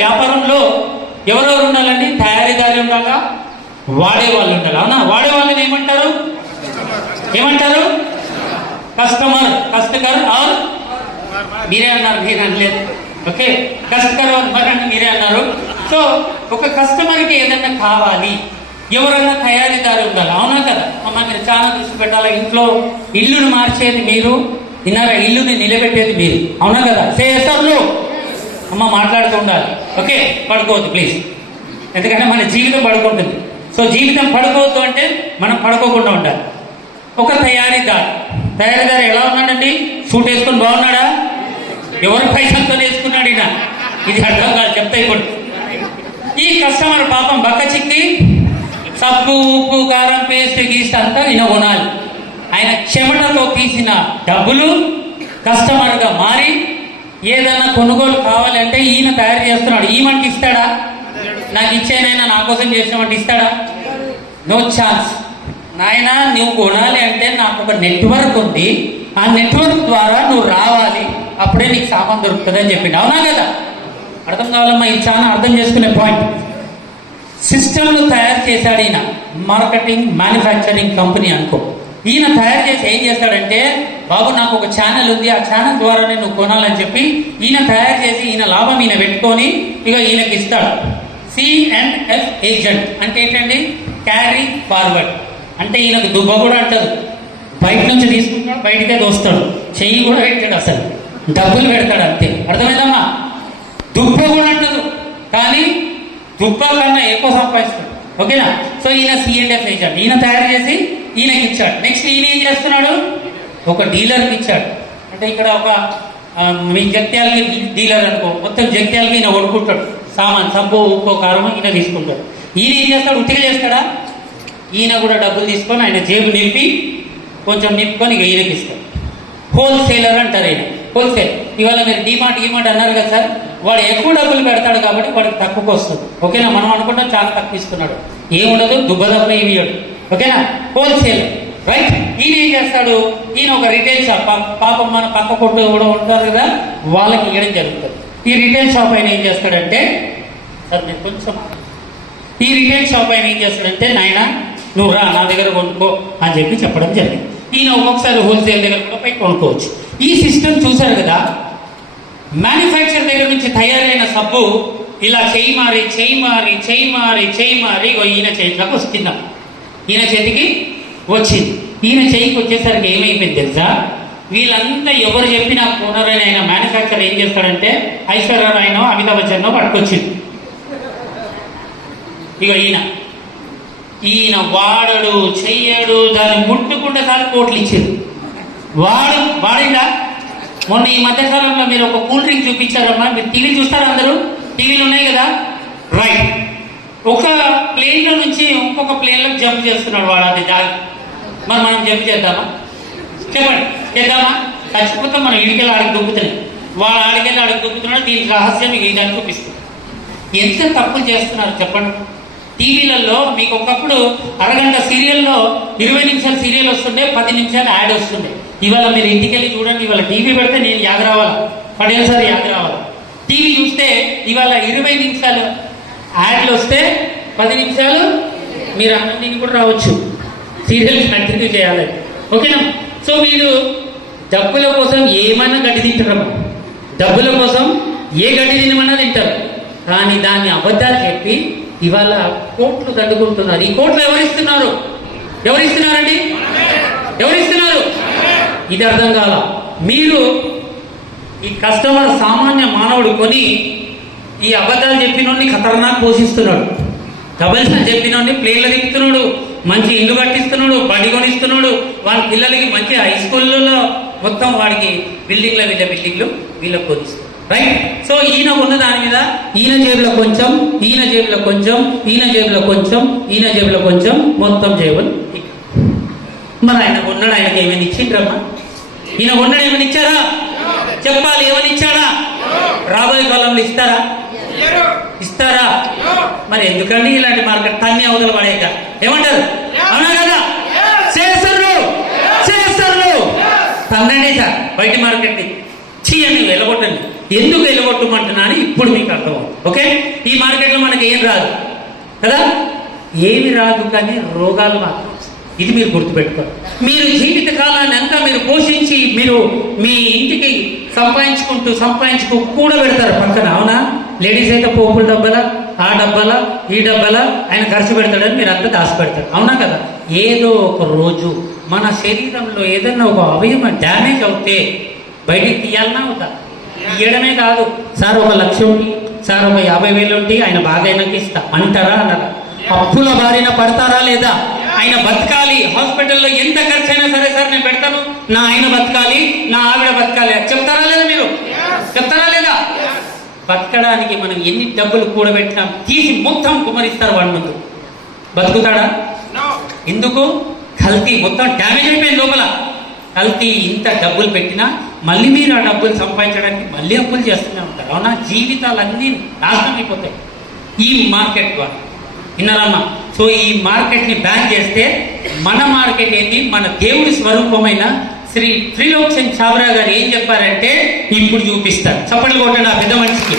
వ్యాపారంలో ఎవరెవరు ఉండాలండి? తయారీదారు ఉండాలా, వాడేవాళ్ళు ఉండాలి. అవునా? వాడేవాళ్ళని ఏమంటారు? కస్టమర్ ఆర్ మీరే అన్నారు, మీరు అనలేదు. ఓకే, కస్టమర్ అంటే మీరే అన్నారు. సో ఒక కస్టమర్కి ఏదైనా కావాలి, ఎవరైనా తయారీదారు ఉండాలి. అవునా కదా? అమ్మ మీరు చాలా దృష్టి పెట్టాలి. ఇంట్లో ఇల్లును మార్చేది మీరు, విన్నారా? ఇల్లుని నిలబెట్టేది మీరు. అవునా కదా? సేసర్లు అమ్మ మాట్లాడుతూ ఉండాలి. ఓకే, పడుకోవద్దు ప్లీజ్, ఎందుకంటే మన జీవితం పడుకుంటుంది. సో జీవితం పడుకోవద్దు అంటే మనం పడుకోకుండా ఉండాలి. ఒక తయారీదారు ఎలా ఉన్నాడండి? సూట్ వేసుకొని బాగున్నాడా? ఎవరి పైసలతో వేసుకున్నాడు ఈయన? ఇది అర్థం కాదు, చెప్తా ఇప్పుడు. ఈ కస్టమర్ పాపం బక్క చిక్కి సబ్బు, ఉప్పు, కారం, పేస్ట్, గీస్ట్ అంతా ఈయన కొనాలి. ఆయన చెమటతో తీసిన డబ్బులు కస్టమర్గా మారి ఏదైనా కొనుగోలు కావాలంటే ఈయన తయారు చేస్తున్నాడు. ఈమెకి ఇస్తాడా? నాకు ఇచ్చేనైనా నా కోసం చేసినట్టు ఇస్తాడా? No chance. నాయన నువ్వు కొనాలి అంటే నాకు ఒక నెట్వర్క్ ఉంది, ఆ నెట్వర్క్ ద్వారా నువ్వు రావాలి, అప్పుడే నీకు సామాన్ దొరుకుతుంది అని చెప్పింది. అవునా కదా? అర్థం కావాలమ్మా, ఇది చాలా అర్థం చేసుకునే పాయింట్. సిస్టమ్లు తయారు చేశాడు ఈయన, మార్కెటింగ్ మ్యానుఫ్యాక్చరింగ్ కంపెనీ అనుకో. ఈయన తయారు చేసి ఏం చేస్తాడంటే, బాబు నాకు ఒక ఛానల్ ఉంది, ఆ ఛానల్ ద్వారా నేను కొనాలని చెప్పి ఈయన తయారు చేసి ఈయన లాభం ఈయన పెట్టుకొని ఇక ఈయనకి ఇస్తాడు. C&F ఏజెంట్ అంటే ఏంటండి? Carry forward. అంటే ఈయనకు దుబ్బ కూడా అంటారు. బయట నుంచి తీసుకుంటాడు, బయటకే దోస్తాడు, చెయ్యి కూడా పెట్టాడు, అసలు డబ్బులు పెడతాడు అంతే. అర్థమైందమ్మా? దుబ్బ కూడా అంటారు, కానీ దుబ్బ కన్నా ఎక్కువ సంపాదిస్తాడు. ఓకేనా? సో ఈయన C&F ఏజెంట్. ఈయన తయారు చేసి ఈయనకి ఇచ్చాడు. నెక్స్ట్ ఈయన ఏం చేస్తున్నాడు? ఒక డీలర్కి ఇచ్చాడు. అంటే ఇక్కడ ఒక మీ జగ్త్యాలకి డీలర్ అనుకో, మొత్తం జగ్త్యాలకి ఈయన కొనుక్కుంటాడు సామాన్, సబ్బు, ఉప్పు, కారం ఈయన తీసుకుంటాడు. ఈయన ఏం చేస్తాడు? ఉట్టిగా చేస్తాడా? ఈయన కూడా డబ్బులు తీసుకొని ఆయన జేబు నింపి కొంచెం నింపుకొని ఇక ఈయనకి ఇస్తాడు. హోల్సేలర్ అంటారు ఈయన. హోల్సేల్. ఇవాళ మీరు డిమార్ట్ అన్నారు కదా సార్, వాడు ఎక్కువ డబ్బులు పెడతాడు కాబట్టి వాడికి తక్కువకి వస్తుంది. ఓకేనా? మనం అనుకుంటాం చాలా తక్కువ ఇస్తున్నాడు, ఏముండదు, దుబ్బదబ్బ ఇవ్వడు. ఓకేనా? Wholesaler, right. ఈయన ఏం చేస్తాడు? ఈయన ఒక రిటైల్ షాప్, పాపం మన పక్క కొట్టు కూడా ఉంటారు కదా, వాళ్ళకి ఇవ్వడం జరుగుతుంది. ఈ రిటైల్ షాప్ ఆయన ఏం చేస్తాడంటే, సార్ నేను కొంచెం, ఈ రిటైల్ షాప్ ఆయన ఏం చేస్తాడంటే, నాయన నువ్వు రా నా దగ్గర కొనుక్కో అని చెప్పి చెప్పడం జరిగింది. ఈయన ఒక్కొక్కసారి హోల్సేల్ దగ్గర కూడా పోయి కొనుక్కోవచ్చు. ఈ సిస్టమ్ చూశారు కదా, మ్యానుఫ్యాక్చర్ దగ్గర నుంచి తయారైన సబ్బు ఇలా చేయి మారి ఈయన చేతిలోకి వస్తుందా? ఈయన చేతికి వచ్చింది. ఈయన చేయికి వచ్చేసరికి ఏమైపోయింది తెలుసా? వీళ్ళంతా ఎవరు చెప్పినా కొనరైన ఆయన మ్యానుఫ్యాక్చర్ ఏం చేస్తాడంటే, ఐశ్వర్య రాయనో అమితాబ్ బచ్చన్నో పట్టుకొచ్చింది. ఇక ఈయన వాడడు, చెయ్యడు, దాన్ని ముట్టుకుంటే సార్ కోట్లు ఇచ్చేది. వాడిందా? మొన్న ఈ మధ్యకాలంలో మీరు ఒక కూల్ డ్రింక్ చూపించారమ్మా, మీరు టీవీ చూస్తారా? అందరూ టీవీలు ఉన్నాయి కదా, రైట్. ఒక ప్లేన్లో నుంచి ఇంకొక ప్లేన్లో జంప్ చేస్తున్నాడు వాడు, అది దాగి. మరి మనం జంప్ చేద్దామా? చెప్పండి, చేద్దామా? చచ్చిపోతాం మనం. ఇడికెళ్ళి ఆడికి దుక్కుతున్నాయి, వాడు ఆడికెళ్ళి ఆడికి దుక్కుతున్నాడు. దీనికి రహస్యం మీకు ఇది అని చూపిస్తుంది. ఎంత తప్పులు చేస్తున్నారు చెప్పండి. టీవీలలో మీకు ఒకప్పుడు అరగంట సీరియల్లో 20 నిమిషాలు సీరియల్ వస్తుండే, 10 నిమిషాలు యాడ్ వస్తుండే. ఇవాళ మీరు ఇంటికి వెళ్ళి చూడండి, ఇవాళ టీవీ పెడితే నేను యాద రావాలా, 10 సార్లు యాద రావాలా. టీవీ చూస్తే ఇవాళ 20 నిమిషాలు యాడ్లు వస్తే 10 నిమిషాలు మీరు అన్నింటికి కూడా రావచ్చు, సీరియల్ కంటిన్యూ చేయాలి. ఓకేనా? సో వీడు డబ్బుల కోసం ఏమైనా గడ్డి తింటారమ్మా, డబ్బుల కోసం ఏ గడ్డి తినమన్నా తింటారు. కానీ దాన్ని అబద్ధాలు చెప్పి ఇవాళ కోట్లు దండుకుంటున్నారు. ఈ కోట్లు ఎవరిస్తున్నారండి? ఎవరిస్తున్నారు? ఇది అర్థం కాల. మీరు ఈ కస్టమర్ సామాన్య మానవుడు కొని ఈ అబద్ధాలు చెప్పినోడిని ఖతర్నాక్ పోషిస్తున్నాడు, డబల్స్ చెప్పినోడిని ప్లేన్లు తిప్పుతున్నాడు, మంచి ఇల్లు కట్టిస్తున్నాడు, బండి కొనిస్తున్నాడు, వాళ్ళ పిల్లలకి మంచి హై స్కూళ్ళలో మొత్తం వాడికి బిల్డింగ్లు వీళ్ళకి కొనిస్తున్నాడు, రైట్. సో ఈయన ఉన్న దాని మీద ఈయన జేబులో కొంచెం, ఈయన జేబులో కొంచెం, ఈయన జేబులో కొంచెం, ఈయన జేబులో కొంచెం, మొత్తం జేబులు. మరి ఆయన ఉన్నాడు, ఆయనకి ఏమైనా ఇచ్చిండ్రమ్మా? ఈయన ఉన్నాడు, ఏమైనా ఇచ్చారా? చెప్పాలి, ఏమైనా ఇచ్చారా? రాబోయే కాలంలో ఇస్తారా? మరి ఎందుకండి ఇలాంటి మార్కెట్ తన్ని అవతల పడేక? ఏమంటారు? అవునా కదా? చేస్తారు తన్నండి సార్ బయట మార్కెట్ ని, చీ అని వెళ్ళగొట్టండి. ఎందుకు వెళ్ళగొట్టమంటున్నా అని ఇప్పుడు మీకు అర్థమవుతుంది. ఓకే, ఈ మార్కెట్లో మనకి ఏం రాదు కదా, ఏమి రాదు, కానీ రోగాలు మాత్రం వస్తాయి. ఇది మీరు గుర్తుపెట్టుకోండి. మీరు జీవిత కాలాన్ని అంతా మీరు పోషించి మీరు మీ ఇంటికి సంపాదించుకు కూడా పెడతారు పక్కన, అవునా? లేడీస్ అయితే పోపుల డబ్బాల, ఆ డబ్బాల, ఈ డబ్బాల ఆయన ఖర్చు పెడతాడని మీరు అంతా దాచిపెడతారు, అవునా కదా? ఏదో ఒక రోజు మన శరీరంలో ఏదన్నా ఒక అవయవం డ్యామేజ్ అవుతే బయటికి తీయాలన్నా అవుతా. తీయడమే కాదు, సార్ 1 లక్ష ఉండి, సార్ 50,000 ఉండి ఆయన బాగా అయినాక ఇస్తా అంటారా అన్నారా? అప్పుల బారిన పడతారా లేదా? ఆయన బతకాలి, హాస్పిటల్లో ఎంత ఖర్చు అయినా సరే సార్ నేను పెడతాను, నా ఆయన బతకాలి, నా ఆవిడ బతకాలి చెప్తారా లేదా? మీరు చెప్తారా లేదా? బతకడానికి మనం ఎన్ని డబ్బులు కూడబెట్టినా తీసి మొత్తం కుమరిస్తారు వాడి ముందు. బతుకుతాడా? ఎందుకు? కల్తీ మొత్తం డ్యామేజ్ అయిపోయింది లోపల. కల్తీ ఇంత డబ్బులు పెట్టినా మళ్ళీ మీరు ఆ డబ్బులు సంపాదించడానికి మళ్ళీ అప్పులు చేస్తూనే ఉంటారు, అవునా? జీవితాలన్నీ నాశనం అయిపోతాయి ఈ మార్కెట్ ద్వారా. విన్నారమ్మా? సో ఈ మార్కెట్ని బ్యాన్ చేస్తే మన మార్కెట్ ఏంటి, మన దేవుడి స్వరూపమైన శ్రీ త్రిలోక్చంద్ ఛాబ్రా గారు ఏం చెప్పారంటే ఇప్పుడు చూపిస్తారు. చప్పట్లు కొట్టండి ఆ పెద్ద మనిషికి.